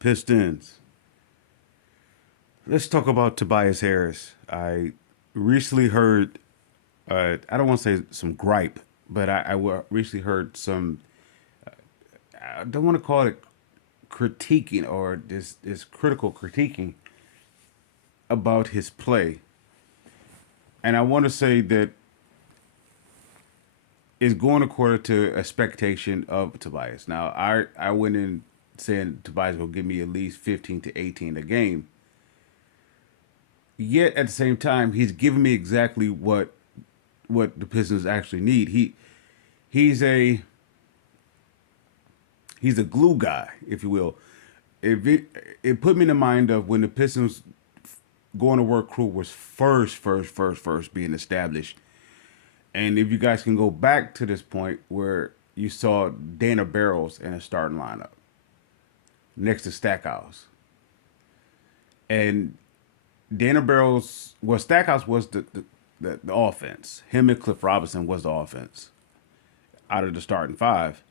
Pistons. Let's talk about Tobias Harris. I recently heard, I don't want to say some gripe, but recently heard some, I don't want to call it critiquing or this critical critiquing about his play. And I want to say that it's going according to expectation of Tobias. Now, I went in saying Tobias will give me at least 15 to 18 a game. Yet at the same time, he's giving me exactly what the Pistons actually need. He's a he's a glue guy, if you will. It put me in the mind of when the Pistons going to work crew was first being established. And if you guys can go back to this point where you saw Dana Barros in a starting lineup next to Stackhouse, and Dana Barros, well, Stackhouse was the offense. Him and Cliff Robinson was the offense out of the starting five.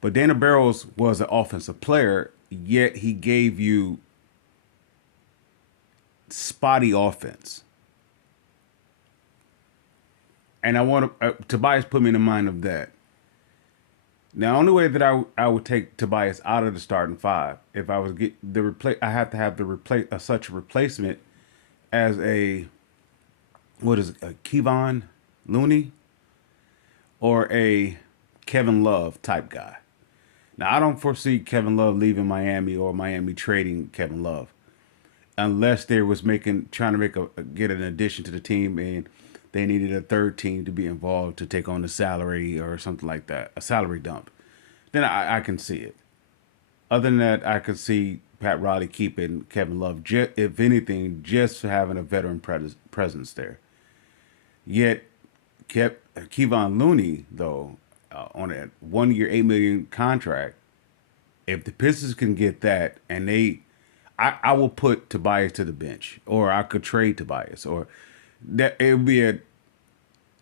But Dana Barros was an offensive player, yet he gave you spotty offense. And I want to, Tobias put me in the mind of that. Now, the only way that I would take Tobias out of the starting five, if I was get the replace, I have to have the replace such a replacement as a what is it, a Kevon Looney or a Kevin Love type guy. Now, I don't foresee Kevin Love leaving Miami or Miami trading Kevin Love unless they was making trying to make get an addition to the team and they needed a third team to be involved to take on the salary or something like that, a salary dump. Then I can see it. Other than that, I could see Pat Riley keeping Kevin Love, if anything, just for having a veteran presence there. Yet, Kevon Looney, though, on a 1 year, $8 million contract, if the Pistons can get that, and I will put Tobias to the bench, or I could trade Tobias, or that it would be a.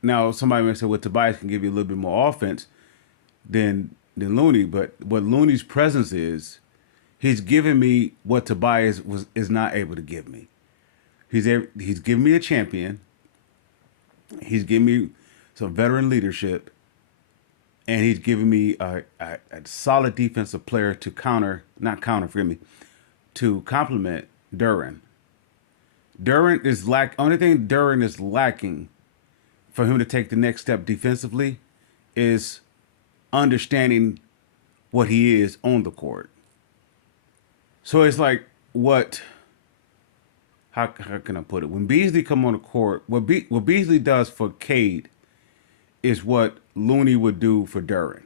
Now somebody may say, "Well, Tobias can give you a little bit more offense than Looney," but what Looney's presence is, he's giving me what Tobias is not able to give me. He's giving me a champion. He's giving me some veteran leadership, and he's giving me a solid defensive player to not counter, forgive me, to complement Duran. Duran is only thing Duran is lacking for him to take the next step defensively is understanding what he is on the court. So it's like what how can I put it? When Beasley come on the court, what Beasley does for Cade is what Looney would do for Duran.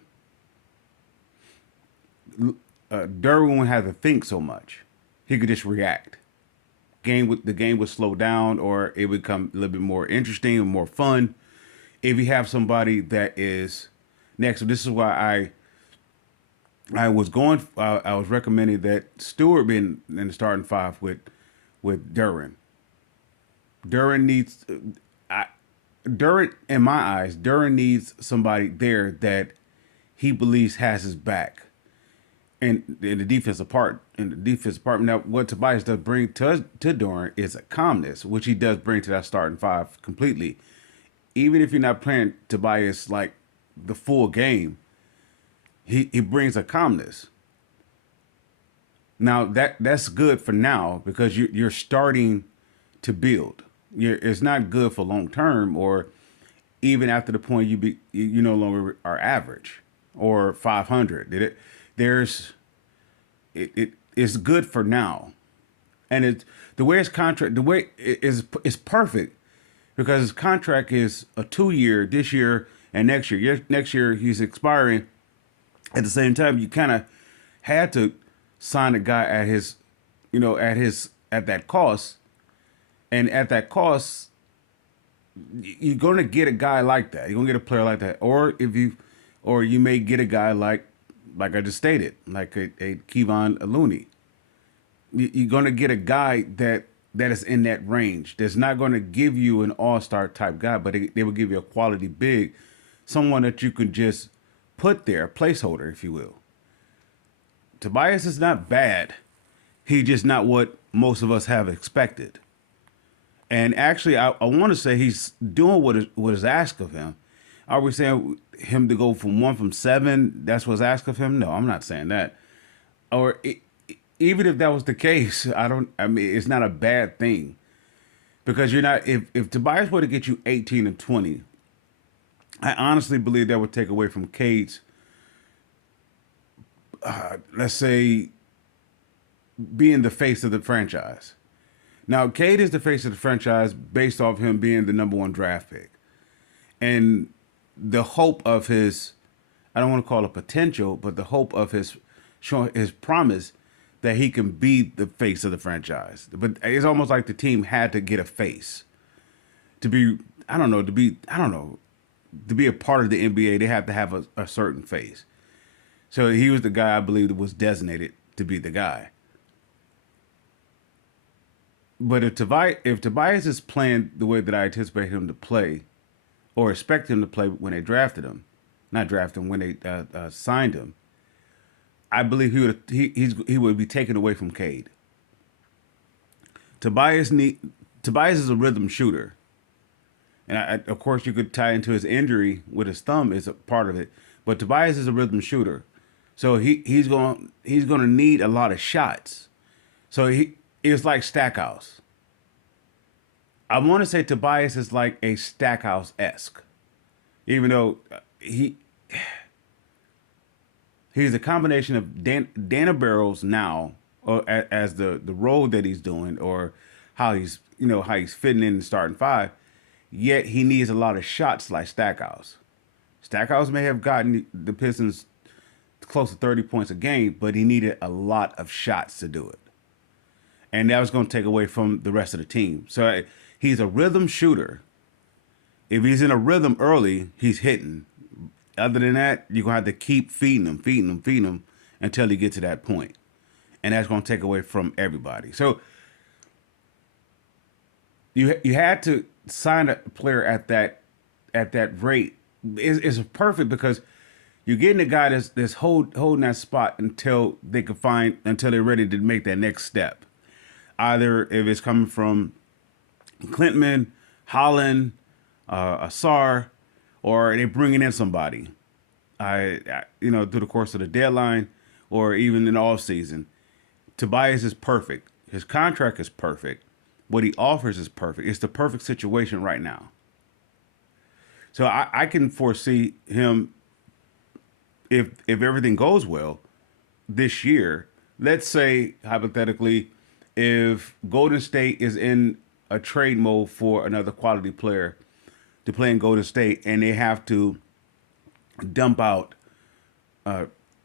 Duran wouldn't have to think so much; he could just react. The game would slow down, or it would become a little bit more interesting and more fun if you have somebody that is next. So this is why I was recommending that Stewart be in the starting five with Duran. Duran needs Duran in my eyes. Duran needs somebody there that he believes has his back. And in the defensive part, in the defensive part, now what Tobias does bring to Duran is a calmness, which he does bring to that starting five completely. Even if you're not playing Tobias like the full game, he brings a calmness. Now that's good for now because you're starting to build. It's not good for long term or even after the point you no longer are average or 500. There's it's good for now, and the way his contract the way it is perfect because his contract is a 2 year this year and next year. Next year he's expiring. At the same time, you kind of had to sign a guy at his, at that cost, and at that cost, you're gonna get a guy like that. You're gonna get a player like that, or you may get a guy like I just stated, like a Kevon Looney. You're gonna get a guy that is in that range. That's not gonna give you an all-star type guy, but they will give you a quality big, someone that you can just put there, a placeholder, if you will. Tobias is not bad. He's just not what most of us have expected. And actually, I want to say he's doing what is asked of him. Are we saying him to go from 7? That's what's asked of him. No, I'm not saying that. Or even if that was the case, I don't. I mean, it's not a bad thing because you're not. If Tobias were to get you 18 and 20, I honestly believe that would take away from Cade's, let's say, being the face of the franchise. Now, Cade is the face of the franchise based off him being the number 1 draft pick. And the hope of his, I don't want to call it potential, but the hope of his showing his promise that he can be the face of the franchise. But it's almost like the team had to get a face to be, to be a part of the NBA, they have to have a certain face. So he was the guy I believe that was designated to be the guy. But if Tobias is playing the way that I anticipate him to play, or expect him to play when they drafted him, not drafted him when they signed him, I believe he would be taken away from Cade. Tobias is a rhythm shooter, and of course you could tie into his injury with his thumb is a part of it. But Tobias is a rhythm shooter, so he's going to need a lot of shots. So it's like Stackhouse. I want to say Tobias is like a Stackhouse-esque, even though he's a combination of Dana Barrows now, or as the role that he's doing, or how he's fitting in the starting 5. Yet he needs a lot of shots like Stackhouse. Stackhouse may have gotten the Pistons close to 30 points a game, but he needed a lot of shots to do it. And that was going to take away from the rest of the team. So he's a rhythm shooter. If he's in a rhythm early, he's hitting. Other than that, you're going to have to keep feeding him until he gets to that point. And that's going to take away from everybody. So you had to sign a player at that rate. It's perfect because you're getting a guy that's holding that spot until they're ready to make that next step. Either if it's coming from Clintman, Holland, Asar, or they're bringing in somebody. Through the course of the deadline, or even in the off season, Tobias is perfect. His contract is perfect. What he offers is perfect. It's the perfect situation right now. So I can foresee him, if everything goes well this year. Let's say hypothetically, if Golden State is in a trade mode for another quality player to play in Golden State, and they have to dump out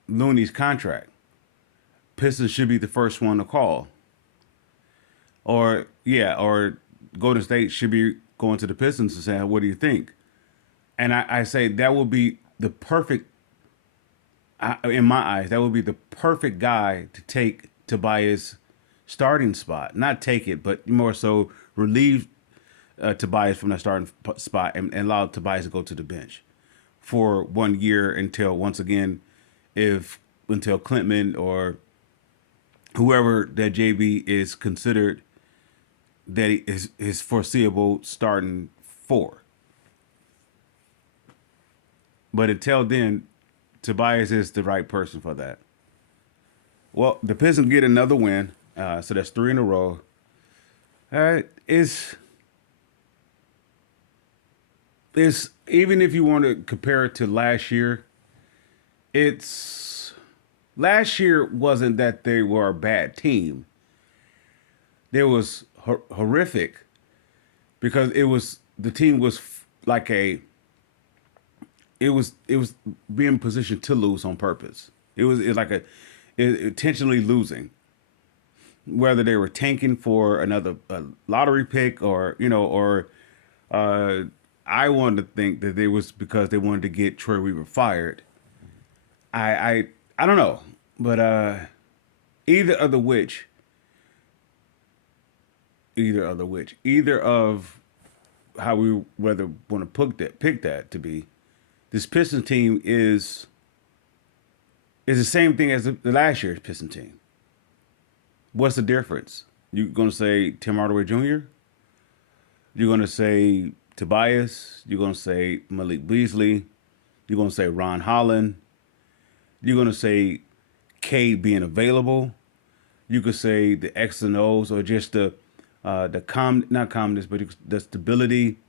Looney's contract, Pistons should be the first one to call. Or Golden State should be going to the Pistons and saying, "What do you think?" And I say that would be the perfect, in my eyes, that would be the perfect guy to take Tobias' starting spot. Not take it, but more so relieve Tobias from that starting spot and allow Tobias to go to the bench for 1 year until Clintman or whoever that JB is considered that is foreseeable starting 4. But until then, Tobias is the right person for that. Well, the Pistons get another win, so that's 3 in a row. It's even if you want to compare it to last year, last year wasn't that they were a bad team. It was horrific because the team was like it was being positioned to lose on purpose. It was intentionally losing, whether they were tanking for another lottery pick or I wanted to think that it was because they wanted to get Troy Weaver fired. I don't know, but either of how we whether want to pick that to be, this Pistons team is It's the same thing as the last year's Piston team. What's the difference? You gonna say Tim Hardaway Jr.? You're gonna say Tobias? You're gonna say Malik Beasley? You're gonna say Ron Holland? You're gonna say Cade being available? You could say the X and O's, or just the not calmness, but the stability,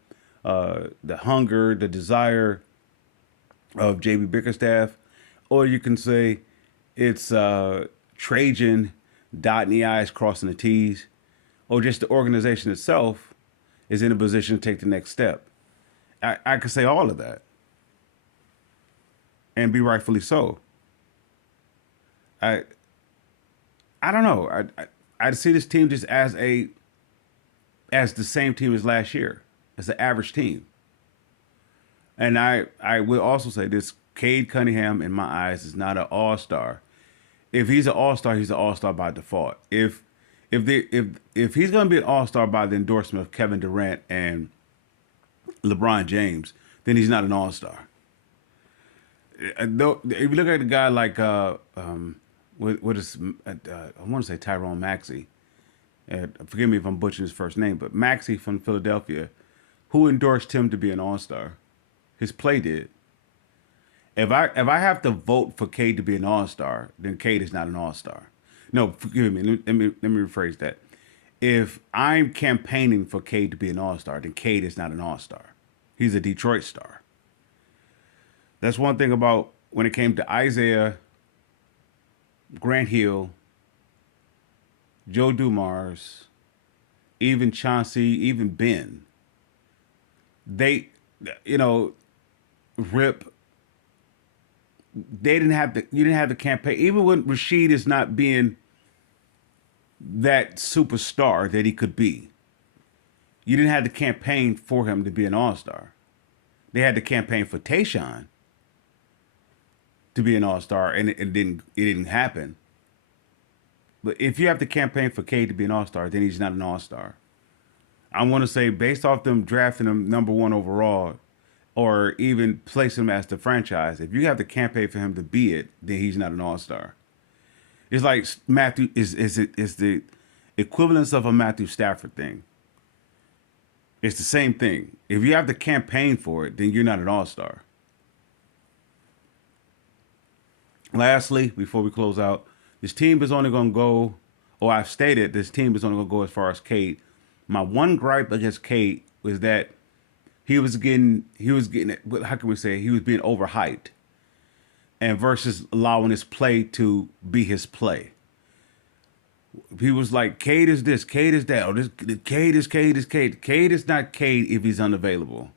the hunger, the desire of JB Bickerstaff, or you can say it's Trajan dotting the I's, crossing the T's, or just the organization itself is in a position to take the next step. I could say all of that, and be rightfully so. I I don't know. I see this team just as the same team as last year, as an average team. And I will also say this: Cade Cunningham, in my eyes, is not an all star. If he's an all star, he's an all star by default. If he's going to be an all star by the endorsement of Kevin Durant and LeBron James, then he's not an all star. If you look at a guy like what is I want to say Tyrone Maxey. Forgive me if I'm butchering his first name, but Maxey from Philadelphia, who endorsed him to be an all star. His play did. If I have to vote for Cade to be an all star, then Cade is not an all star. No, forgive me. Let me rephrase that. If I'm campaigning for Cade to be an all star, then Cade is not an all star. He's a Detroit star. That's one thing about when it came to Isaiah, Grant Hill, Joe Dumars, even Chauncey, even Ben. They, you know, Rip. They didn't have the. You didn't have the campaign. Even when Rasheed is not being that superstar that he could be, you didn't have the campaign for him to be an all-star. They had the campaign for Tayshaun to be an all-star, and it didn't happen. But if you have the campaign for Cade to be an all-star, then he's not an all-star. I want to say, based off them drafting him number one overall, or even place him as the franchise, if you have the campaign for him to be it, then he's not an all-star. It's like Matthew is the equivalence of a Matthew Stafford thing. It's the same thing. If you have the campaign for it, then you're not an all-star. Lastly, before we close out, this team is only going to go, or I've stated this team is only going to go as far as Cade. My one gripe against Cade was that he was getting, how can we say, he was being overhyped, and versus allowing his play to be his play. He was like, Cade is this, Cade is that, or this, Cade is Cade is Cade. Cade is not Cade if he's unavailable.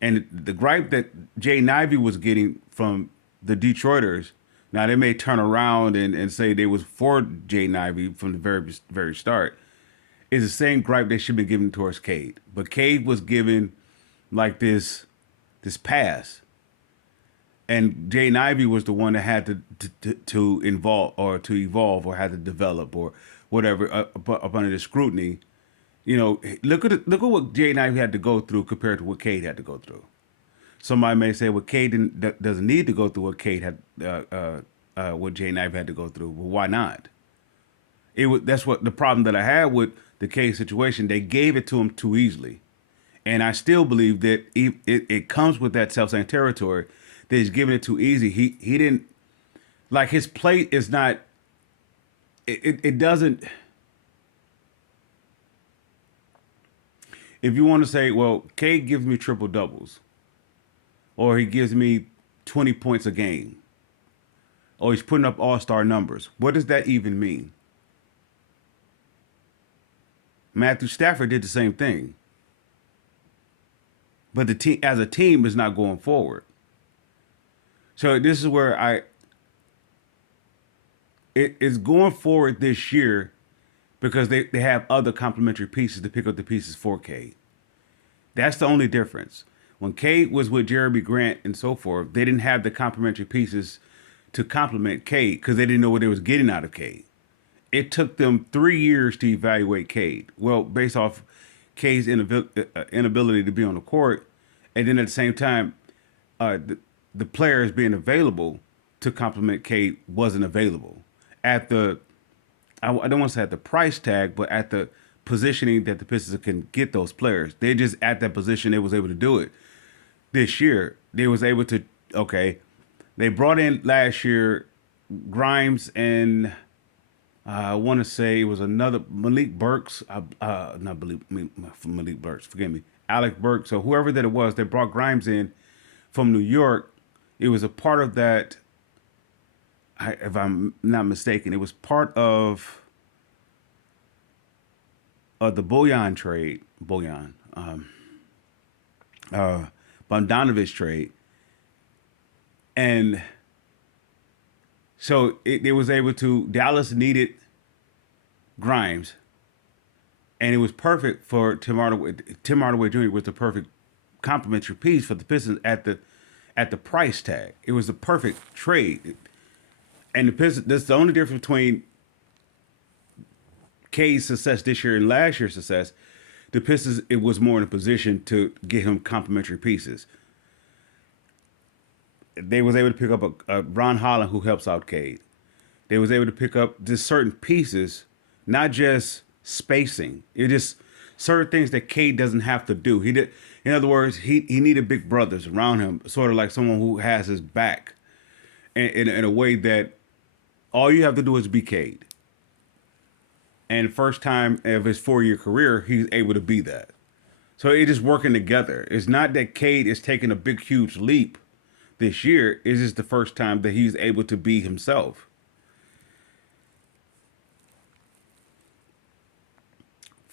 And the gripe that Jay Ivey was getting from the Detroiters, now they may turn around and say they was for Jay Ivey from the very start, is the same gripe they should be giving towards Cade. But Cade was given like this pass. And Jay Ivey was the one that had to evolve or had to develop or whatever up under the scrutiny. You know, look at what Jay Ivey had to go through compared to what Cade had to go through. Somebody may say, well, Cade doesn't need to go through what Cade had, what Jay Ivey had to go through. Well, why not? That's what the problem that I had with the Cade situation. They gave it to him too easily, and I still believe that it comes with that self-same territory. That he's giving it too easy. He didn't, like, his play is not. It doesn't. If you want to say, well, Cade gives me triple doubles, or he gives me 20 points a game, or he's putting up all-star numbers, what does that even mean? Matthew Stafford did the same thing, but the team as a team is not going forward. So this is where it's going forward this year because they have other complementary pieces to pick up the pieces for Cade. That's the only difference. When Cade was with Jeremy Grant and so forth, they didn't have the complementary pieces to complement Cade because they didn't know what they was getting out of Cade. It took them 3 years to evaluate Cade. Well, based off Cade's inability to be on the court, and then at the same time, the players being available, to complement Cade wasn't available at the. I don't want to say at the price tag, but at the positioning that the Pistons can get those players. They just at that position they was able to do it. This year they was able to. Okay, they brought in last year Grimes and I want to say it was another Malik Burks. Not Malik Burks. Forgive me, Alec Burks. So whoever that it was, they brought Grimes in from New York. It was a part of that. If I'm not mistaken, it was part of the Bojan trade. Bojan, Bogdanovich trade, and so it was able to. Dallas needed Grimes, and it was perfect for Tim Hardaway. Tim Hardaway Jr. was the perfect complementary piece for the Pistons at the price tag. It was the perfect trade, and the Pistons. That's the only difference between Cade's success this year and last year's success. The Pistons, it was more in a position to get him complementary pieces. They was able to pick up a Ron Holland who helps out Cade. They was able to pick up just certain pieces, not just spacing. It just certain things that Cade doesn't have to do. He did. In other words, he needed big brothers around him, sort of like someone who has his back, in a way that all you have to do is be Cade. And first time of his 4-year career, he's able to be that. So it's just working together. It's not that Cade is taking a big, huge leap this year. It's just the first time that he's able to be himself.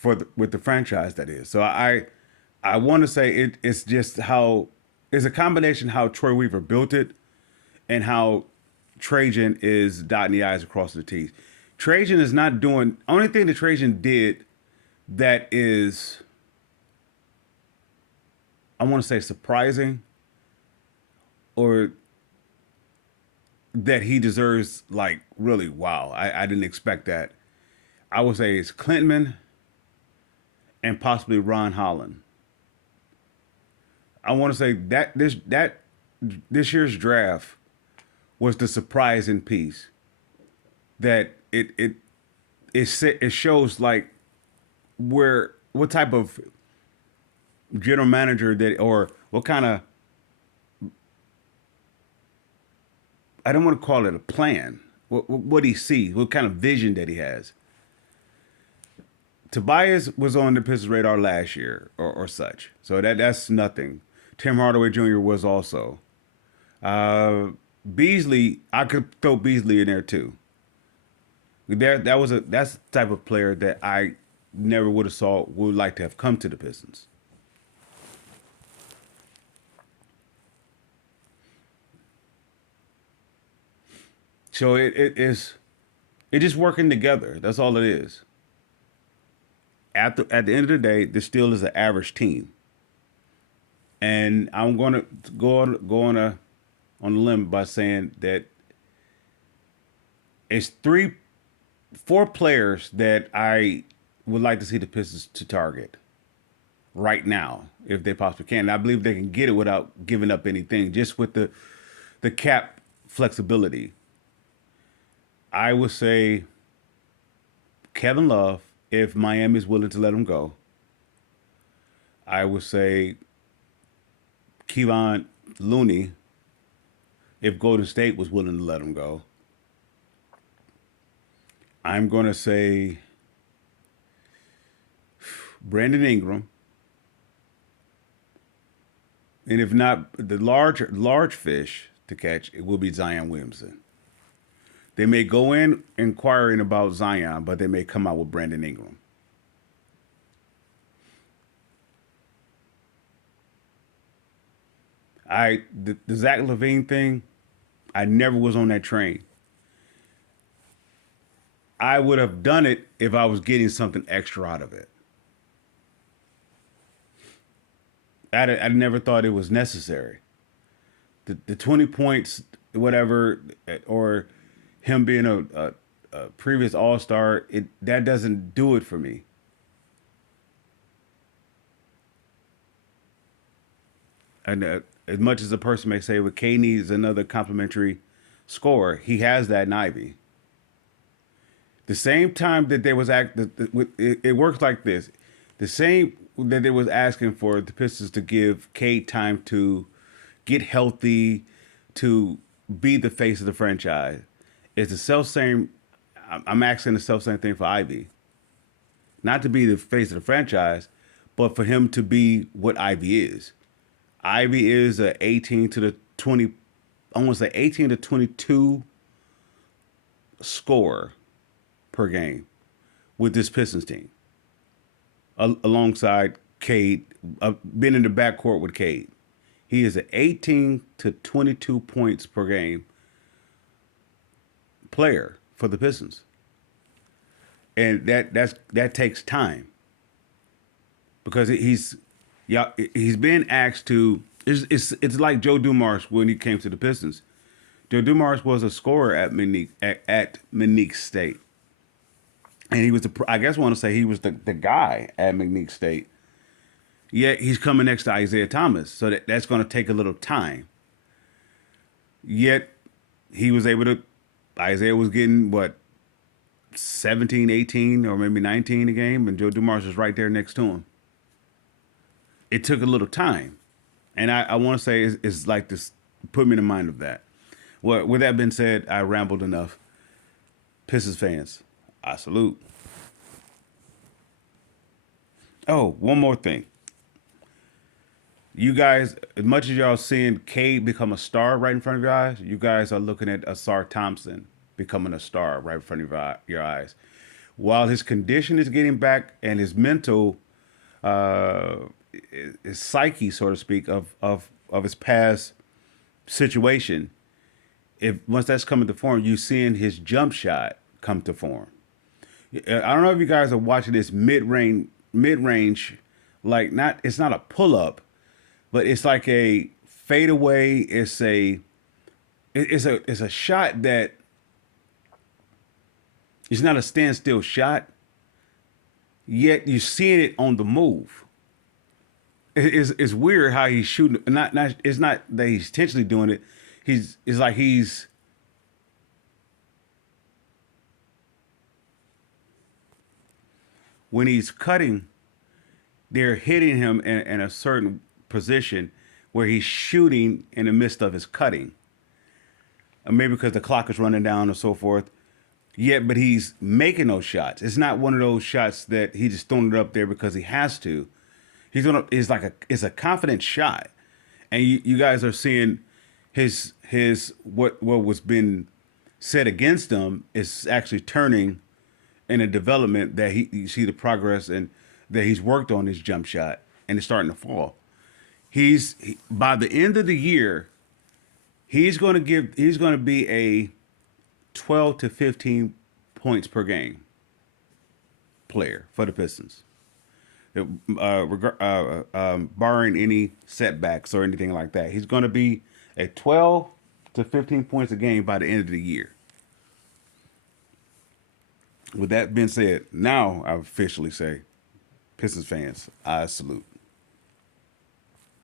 With the franchise, that is. So I want to say it's just how it's a combination how Troy Weaver built it and how Trajan is dotting the I's across the T's. Trajan is not doing only thing that Trajan did that is, I want to say, surprising or that he deserves, like, really, wow, I didn't expect that. I would say it's Clintman and possibly Ron Holland. I want to say that this year's draft was the surprising piece that it shows like what type of general manager that or what kind of, I don't want to call it a plan. What he sees, what kind of vision that he has. Tobias was on the Pistons radar last year or such, so that's nothing. Tim Hardaway Jr. was also. Beasley, I could throw Beasley in there too. That's the type of player that I never would like to have come to the Pistons. So it's just working together. That's all it is. At the end of the day, this still is an average team, and I'm going to go on a limb by saying that it's 4 players that I would like to see the Pistons to target right now, if they possibly can. And I believe they can get it without giving up anything, just with the cap flexibility. I would say Kevin Love, if Miami's willing to let him go. I would say Kevon Looney, if Golden State was willing to let him go. I'm going to say Brandon Ingram. And if not, the large fish to catch, it will be Zion Williamson. They may go in inquiring about Zion, but they may come out with Brandon Ingram. The Zach LaVine thing, I never was on that train. I would have done it if I was getting something extra out of it. I never thought it was necessary. The 20 points, whatever, or him being a previous All-Star, that doesn't do it for me. And as much as a person may say, well, K needs another complimentary scorer. He has that in Ivy. The same time that there was it works like this. The same that they was asking for the Pistons to give Cade time to get healthy, to be the face of the franchise. It's the self same. I'm asking the self same thing for Ivy, not to be the face of the franchise, but for him to be what Ivy is. Ivy is a 18 to the 20, almost an 18 to 22 scorer per game with this Pistons team, alongside Cade, being in the backcourt with Cade. He is an 18 to 22 points per game player for the Pistons, and that takes time because he's been asked to. It's like Joe Dumars when he came to the Pistons. Joe Dumars was a scorer at McNeek State, and he was I guess I want to say he was the guy at McNeek State. Yet he's coming next to Isaiah Thomas, so that's going to take a little time. Yet he was able to. Isaiah was getting what 17, 18, or maybe 19 a game, and Joe Dumars was right there next to him. It took a little time, and I want to say it's like this. Put me in the mind of that. Well, with that being said, I rambled enough. Pistons fans, I salute. Oh, one more thing. You guys, as much as y'all seeing Cade become a star right in front of your eyes, you guys are looking at Asar Thompson becoming a star right in front of your eyes. While his condition is getting back and his mental, his psyche, so to speak, of his past situation, if once that's coming to form, you seeing his jump shot come to form. I don't know if you guys are watching this mid range, like not it's not a pull up, but it's like a fadeaway. It's a shot that it's not a standstill shot. Yet you're seeing it on the move. It's weird how he's shooting. Not it's not that he's intentionally doing it. It's like when he's cutting, they're hitting him in a certain position where he's shooting in the midst of his cutting. And maybe because the clock is running down and so forth. Yet, but he's making those shots. It's not one of those shots that he just throwing it up there because he has to. It's a confident shot, and you guys are seeing his what was been said against him is actually turning in a development that you see the progress and that he's worked on his jump shot and it's starting to fall. By the end of the year, he's going to be a 12 to 15 points per game player for the Pistons, barring any setbacks or anything like that. He's going to be a 12 to 15 points a game by the end of the year. With that being said, now I officially say, Pistons fans, I salute.